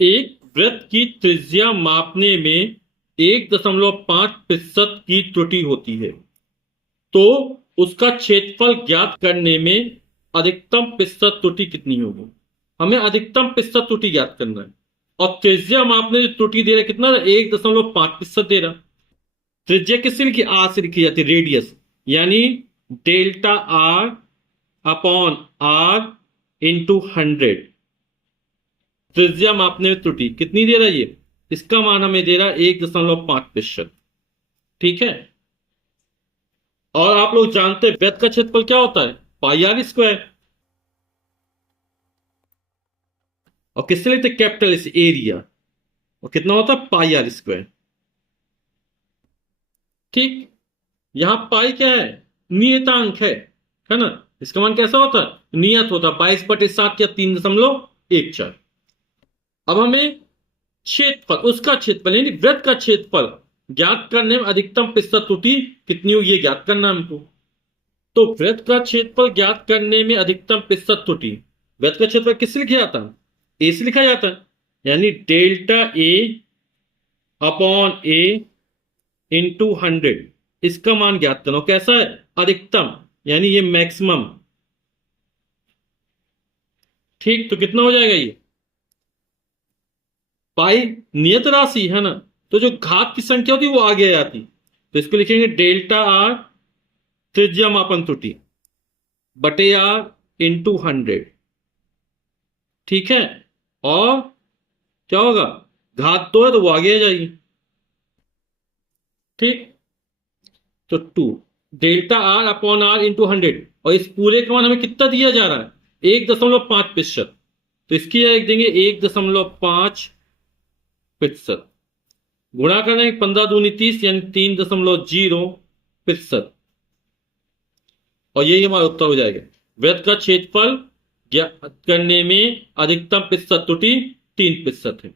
एक वृत्त की त्रिज्या मापने में 1.5% की त्रुटि होती है, तो उसका क्षेत्रफल ज्ञात करने में अधिकतम प्रतिशत त्रुटि कितनी होगी। हमें अधिकतम प्रतिशत त्रुटि ज्ञात करना है, और त्रिज्या मापने जो त्रुटि दे रहा है कितना, 1.5% दे रहा। त्रिज्या किससे लिखी, आर से लिखी जाती है, रेडियस, यानी delta R upon R into 100। त्रिज्या मापने में त्रुटि कितनी दे रहा है ये, इसका मान हमें दे रहा है 1.5%। ठीक है। और आप लोग जानते हैं वृत्त का क्षेत्रफल क्या होता है, पाई आर स्क्वायर। और किससे लेते हैं, कैपिटल एस, एरिया। और कितना होता है, पाई आर स्क्वायर। ठीक। यहां पाई क्या है, नियतांक है ना। इसका मान कैसा होता है, नियत होता है, 22/7 या 3.14। अब हमें क्षेत्रफल, उसका क्षेत्रफल यानी वृत्त का क्षेत्रफल ज्ञात करने में अधिकतम प्रतिशत त्रुटि कितनी हो, ये ज्ञात करना है हमको। तो वृत्त का क्षेत्रफल ज्ञात करने में अधिकतम प्रतिशत त्रुटि, वृत्त का क्षेत्रफल किससे लिखा जाता है, ए से लिखा जाता है, यानी delta A upon A into 100। इसका मान ज्ञात करना, कैसा है, अधिकतम, यानी ये मैक्सिमम। ठीक, तो कितना हो जाएगा ये, पाई नियत राशि है ना, तो जो घात की संख्या होती है वो आगे आ जाती। तो इसको लिखेंगे डेल्टा आर, त्रिज्या मापन त्रुटि, बटे आर इंटू 100। ठीक है। और क्या होगा, घात 2 है तो वो आगे आ जाएगी। ठीक। तो 2 delta R upon R into 100, और इस पूरे का मान हमें कितना दिया जा रहा है, 1.5%। तो इसकी एक देंगे 1.5%, गुणा करें 15×2 = 30, यानी 3.0%। और यही हमारा उत्तर हो जाएगा। वृत्त का क्षेत्रफल ज्ञात करने में अधिकतम प्रतिशत त्रुटि 3% है।